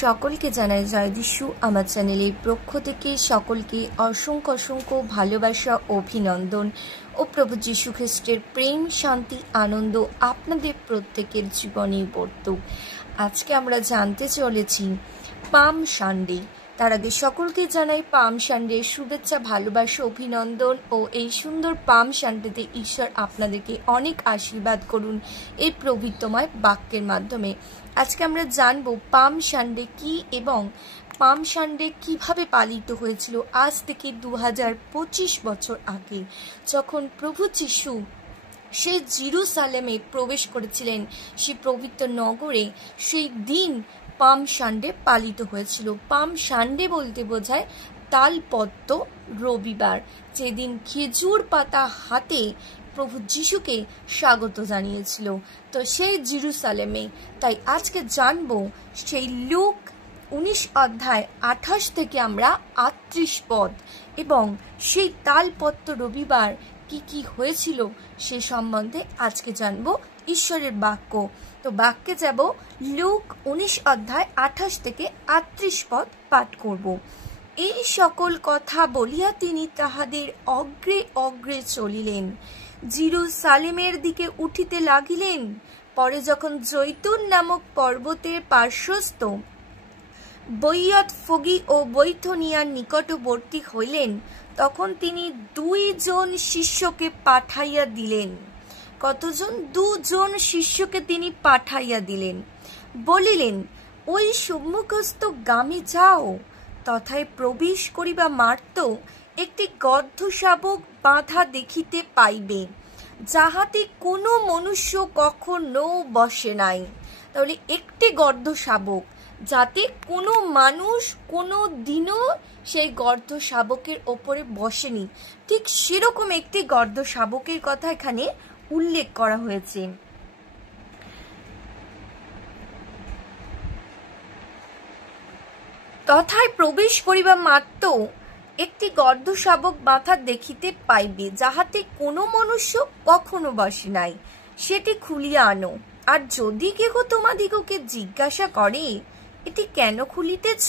সকলকে জানাই জয় যিশু। আমার চ্যানেলের পক্ষ থেকে সকলকে অসংখ্য অসংখ্য ভালোবাসা, অভিনন্দন ও প্রভু যীশু খ্রিস্টের প্রেম, শান্তি, আনন্দ আপনাদের প্রত্যেকের জীবনে বর্তুক। আজকে আমরা জানতে চলেছি পাম সানডে। তার আগে সকলকে জানাই পাম সানডের শুভেচ্ছা, ভালোবাসা, অভিনন্দন ও এই সুন্দর পাম সানডেতে ঈশ্বর আপনাদেরকে অনেক আশীর্বাদ করুন এই পবিত্রময় বাক্যের মাধ্যমে। আজকে আমরা জানবো পাম সানডে কি এবং পাম সানডে কিভাবে পালিত হয়েছিল আজ থেকে 2025 বছর আগে, যখন প্রভু যিশু সেই জেরুজালেমে প্রবেশ করেছিলেন, সেই পবিত্র নগরে। সেই দিন পাম সানডে পালিত হয়েছিল। পাম সানডে বলতে বোঝায় তালপত্র রবিবার, যেদিন খেজুর পাতা হাতে প্রভু যিশুকে স্বাগত জানিয়েছিল তো সেই জেরুজালেমে। তাই আজকে জানবো সেই লুক 19 অধ্যায় 28 থেকে আমরা 38 পদ এবং সেই তালপত্র রবিবার কি কি হয়েছিল সে সম্বন্ধে আজকে জানবো ঈশ্বরের বাক্য। তো বাক্যে যাব, লুক 19 অধ্যায় 28 থেকে 38 পদ পাঠ করব। এই সকল কথা বলিয়া তিনি তাহাদের অগ্রে অগ্রে চলিলেন, জেরুজালেমের দিকে উঠিতে লাগিলেন। পরে যখন জৈতুন নামক পর্বতের পার্শ্বস্থ বৈয়ৎফগি ও বৈথনিয়ার নিকটবর্তী হইলেন, তখন তিনি 2 জন শিষ্যকে পাঠাইয়া দিলেন। কতজন? 2 জন শিষ্যকে তিনি পাঠাইয়া দিলেন। বলিলেন, ওই সম্মুখস্থ গ্রামে যাও, তথায় প্রবেশ করিবা মাত্র একটি গর্ধ শাবক বাঁধা দেখিতে পাইবে, যাহাতে কোনো মনুষ্য কখনো বসে নাই। তাহলে একটি গর্ধ শাবক, যাতে কোনো মানুষ কোনো দিনও সেই গর্ধ শাবকের ওপরে বসেনি, ঠিক সেরকম একটি গর্ধ শাবকের কথা এখানে উল্লেখ করা হয়েছে। তথায় প্রবেশ করিবা মাত্র একটি গর্ধ শাবক বাঁধা দেখিতে পাইবে, যাহাতে কোনো মনুষ্য কখনো বসে নাই, সেটি খুলিয়া আনো। আর যদি কেহ তোমাদিগকে জিজ্ঞাসা করে, এটি কেন খুলিতেছ,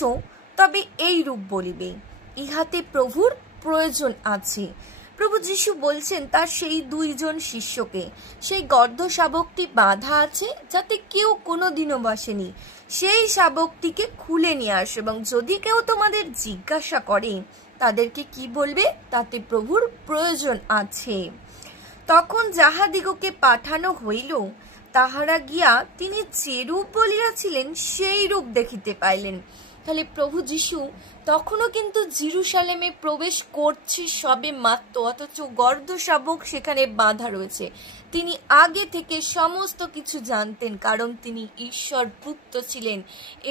তবে এই রূপ বলিবে, ইহাতে প্রভুর প্রয়োজন আছে। প্রভু যিশু বলছেন তার সেই 2 জন শিষ্যকে, সেই গর্ধ শাবকটি বাঁধা আছে যাতে কেউ কোনোদিনও বসেনি, সেই শাবকটিকে খুলে নিয়ে আসো, এবং যদি কেউ তোমাদের জিজ্ঞাসা করে তাদেরকে কি বলবে, তাতে প্রভুর প্রয়োজন আছে। তখন যাহাদিগকে পাঠানো হইল, তাহারা গিয়া তিনি যে রূপ বলিয়াছিলেন সেই রূপ দেখিতে পাইলেন। তাহলে প্রভু যিশু তখনও কিন্তু জেরুজালেমে প্রবেশ করছে সবে মাত্র, অথচ গর্ধ শাবক সেখানে বাঁধা রয়েছে। তিনি আগে থেকে সমস্ত কিছু জানতেন, কারণ তিনি ঈশ্বর পুত্র ছিলেন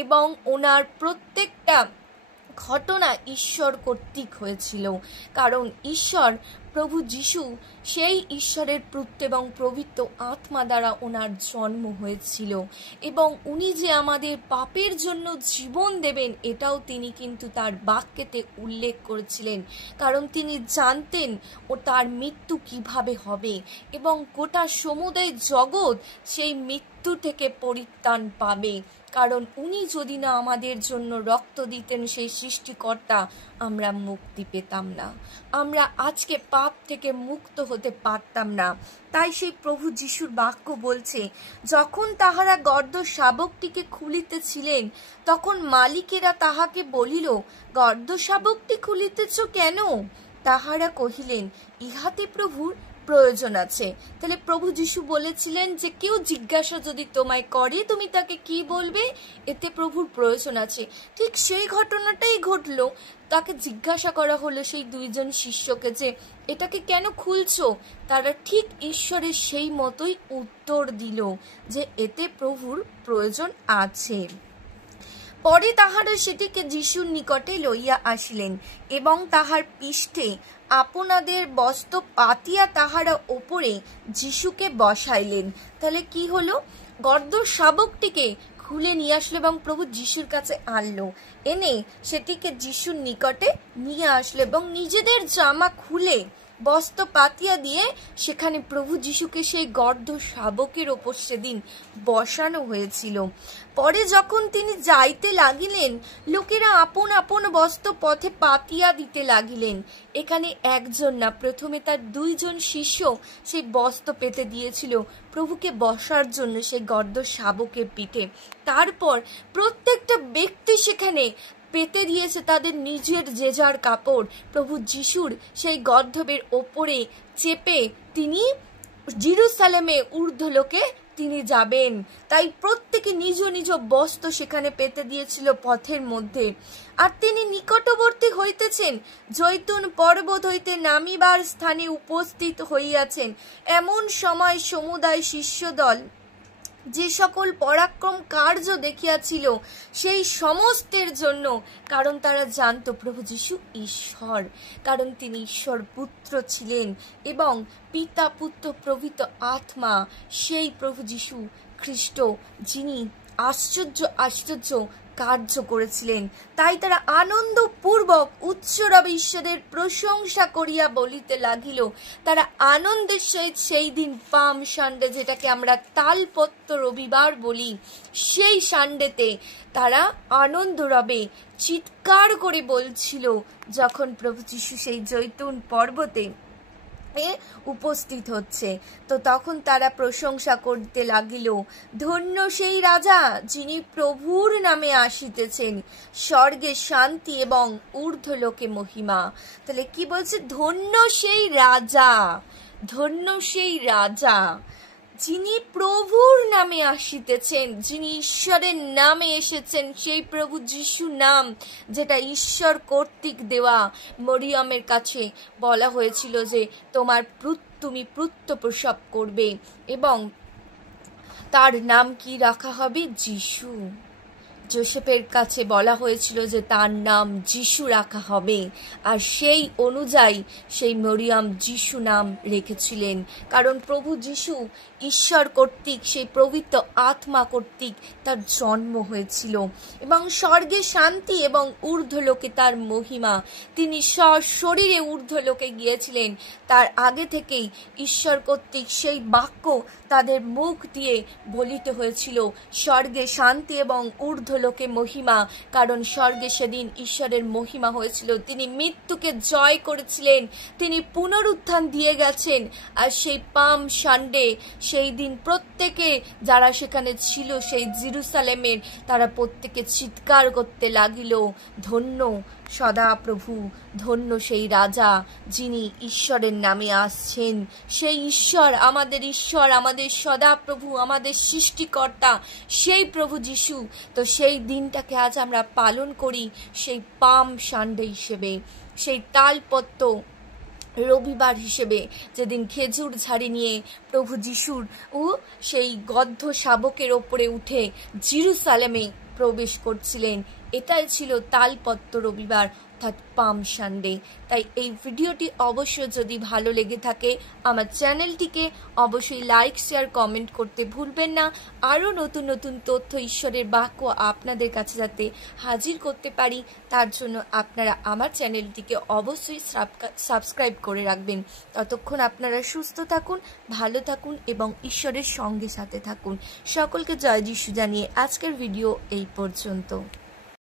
এবং ওনার প্রত্যেকটা ঘটনা ঈশ্বর কর্তৃক হয়েছিল, কারণ ঈশ্বর প্রভু যিশু সেই ঈশ্বরের পুত্র এবং পবিত্র আত্মা দ্বারা ওনার জন্ম হয়েছিল, এবং উনি যে আমাদের পাপের জন্য জীবন দেবেন এটাও তিনি কিন্তু তার বাক্যেতে উল্লেখ করেছিলেন, কারণ তিনি জানতেন ও তার মৃত্যু কিভাবে হবে এবং গোটা সমুদয় জগৎ সেই মৃত্যু থেকে পরিত্রাণ পাবে। কারণ উনি যদি না আমাদের জন্য রক্ত দিতেন, সেই সৃষ্টিকর্তা, আমরা মুক্তি পেতাম না, আমরা আজকে পাপ থেকে মুক্ত হতে পারতাম না। তাই সেই প্রভু যিশুর বাক্য বলছে, যখন তাহারা গর্ধ শাবকটিকে খুলিতেছিলেন, তখন মালিকেরা তাহাকে বলিল, গর্ধ শাবকটি খুলিতেছ কেন? তাহারা কহিলেন, ইহাতে প্রভুর প্রয়োজন আছে। তাহলে প্রভু যিশু বলেছিলেন যে কেউ জিজ্ঞাসা যদি তোমায় করে তুমি তাকে কি বলবে, এতে প্রভুর প্রয়োজন আছে। ঠিক সেই ঘটনাটাই ঘটলো। তাকে জিজ্ঞাসা করা হলো সেই 2 জন শিষ্যকে যে এটাকে কেন খুলছো, তারা ঠিক ঈশ্বরের সেই মতোই উত্তর দিল যে এতে প্রভুর প্রয়োজন আছে। পরে তাহারা সেটিকে যিশুর নিকটে লইয়া আসিলেন এবং তাহার পৃষ্ঠে আপনাদের বস্ত্র পাতিয়া তাহারা ওপরে যিশুকে বসাইলেন। তাহলে কি হলো, গর্ধ শাবকটিকে খুলে নিয়ে আসলো এবং প্রভু যিশুর কাছে আনলো, এনে সেটিকে যিশুর নিকটে নিয়ে আসলো এবং নিজেদের জামা খুলে বস্ত্র পাতিয়া দিয়ে সেখানে প্রভু যিশুকে সেই গর্ধ শাবকের ওপর সেদিন বসানো হয়েছিল। পরে যখন তিনি যাইতে লাগিলেন, লোকেরা আপন আপন বস্ত্র পথে পাতিয়া দিতে লাগিলেন। এখানে একজন না, প্রথমে তার 2 জন শিষ্য সেই বস্ত্র পেতে দিয়েছিল প্রভুকে বসার জন্য সেই গর্ধ শাবকের পিঠে। তারপর প্রত্যেকটা ব্যক্তি সেখানে পেতে দিয়েছে তাদের নিজের যে যার কাপড় প্রভু যিশুর সেই গর্ধবের ওপরে চেপে তিনি জেরুজালেমে ঊর্ধ্বলোকে তিনি যাবেন। তাই প্রত্যেকে নিজ নিজ বস্ত্র সেখানে পেতে দিয়েছিল পথের মধ্যে। আর তিনি নিকটবর্তী হইতেছেন, জৈতুন পর্বত হইতে নামিবার স্থানে উপস্থিত হইয়াছেন। এমন সময় সমুদায় শিষ্যদল যে সকল পরাক্রম কার্য দেখিয়াছিল সেই সমস্তের জন্য, কারণ তারা জানত প্রভু যিশু ঈশ্বর, কারণ তিনি ঈশ্বর পুত্র ছিলেন এবং পিতা পুত্র প্রভৃত আত্মা সেই প্রভু যিশু খ্রিস্ট, যিনি আশ্চর্য আশ্চর্য কার্য করেছিলেন। তাই তারা আনন্দপূর্বক উচ্চরবে ঈশ্বরের প্রশংসা করিয়া বলিতে লাগিল। তারা আনন্দের সহিত সেই দিন পাম সানডে, যেটাকে আমরা তালপত্র রবিবার বলি, সেই সানডেতে তারা আনন্দরবে চিৎকার করে বলছিল, যখন প্রভু যিশু সেই জৈতুন পর্বতে উপস্থিত হচ্ছে। তো তখন তারা প্রশংসা করতে লাগিল, ধন্য সেই রাজা যিনি প্রভুর নামে আসিতেছেন, স্বর্গে শান্তি এবং ঊর্ধ্বলোকে মহিমা। তাহলে কি বলছে? ধন্য সেই রাজা, ধন্য সেই রাজা যিনি প্রভুর নামে আসিতেছেন, যিনি ঈশ্বরের নামে এসেছেন, সেই প্রভু যিশু নাম যেটা ঈশ্বর কর্তৃক দেওয়া। মরিয়মের কাছে বলা হয়েছিল যে তুমি পুত্র প্রসব করবে এবং তার নাম কি রাখা হবে? যিশু। যোসেফের কাছে বলা হয়েছিল যে তার নাম যিশু রাখা হবে, আর সেই অনুযায়ী সেই মরিয়ম যিশু নাম রেখেছিলেন, কারণ প্রভু যিশু ঈশ্বর কর্তৃক, সেই পবিত্র আত্মা কর্তৃক তার জন্ম হয়েছিল। এবং স্বর্গে শান্তি এবং ঊর্ধ্বলোকে তার মহিমা। তিনি সশরীরে ঊর্ধ্বলোকে গিয়েছিলেন, তার আগে থেকেই ঈশ্বর কর্তৃক সেই বাক্য তাদের মুখ দিয়ে বলিতে হয়েছিল, স্বর্গে শান্তি এবং ঊর্ধ্বলোকে মহিমা, কারণ স্বর্গে সেদিন ঈশ্বরের মহিমা হয়েছিল। তিনি মৃত্যুকে জয় করেছিলেন, তিনি পুনরুত্থান দিয়ে গেছেন। আর সেই পাম সানডে, সেই দিন প্রত্যেকে যারা সেখানে ছিল সেই জেরুজালেমের, তারা প্রত্যেকে চিৎকার করতে লাগিল, ধন্য সদাপ্রভু, ধন্য সেই রাজা যিনি ঈশ্বরের নামে আসছেন, সেই ঈশ্বর, আমাদের সদাপ্রভু, আমাদের সৃষ্টিকর্তা, সেই প্রভু যিশু। তো সেই দিনটাকে আজ আমরা পালন করি সেই পাম সানডে হিসেবে, সেই তালপত্র রবিবার হিসেবে, যেদিন খেজুর ঝাড়ি নিয়ে প্রভু যিশুর সেই গর্ধ শাবকের ওপরে উঠে জেরুজালেমে প্রবেশ করছিলেন। এটাই ছিল তালপত্র রবিবার, অর্থাৎ পাম সানডে। তাই এই ভিডিওটি অবশ্যই যদি ভালো লেগে থাকে আমার চ্যানেলটিকে অবশ্যই লাইক, শেয়ার, কমেন্ট করতে ভুলবেন না। আরও নতুন নতুন তথ্য, ঈশ্বরের বাক্য আপনাদের কাছে যাতে হাজির করতে পারি, তার জন্য আপনারা আমার চ্যানেলটিকে অবশ্যই সাবস্ক্রাইব করে রাখবেন। ততক্ষণ আপনারা সুস্থ থাকুন, ভালো থাকুন এবং ঈশ্বরের সঙ্গে সাথে থাকুন। সকলকে জয় যিশু জানিয়ে আজকের ভিডিও এই পর্যন্ত।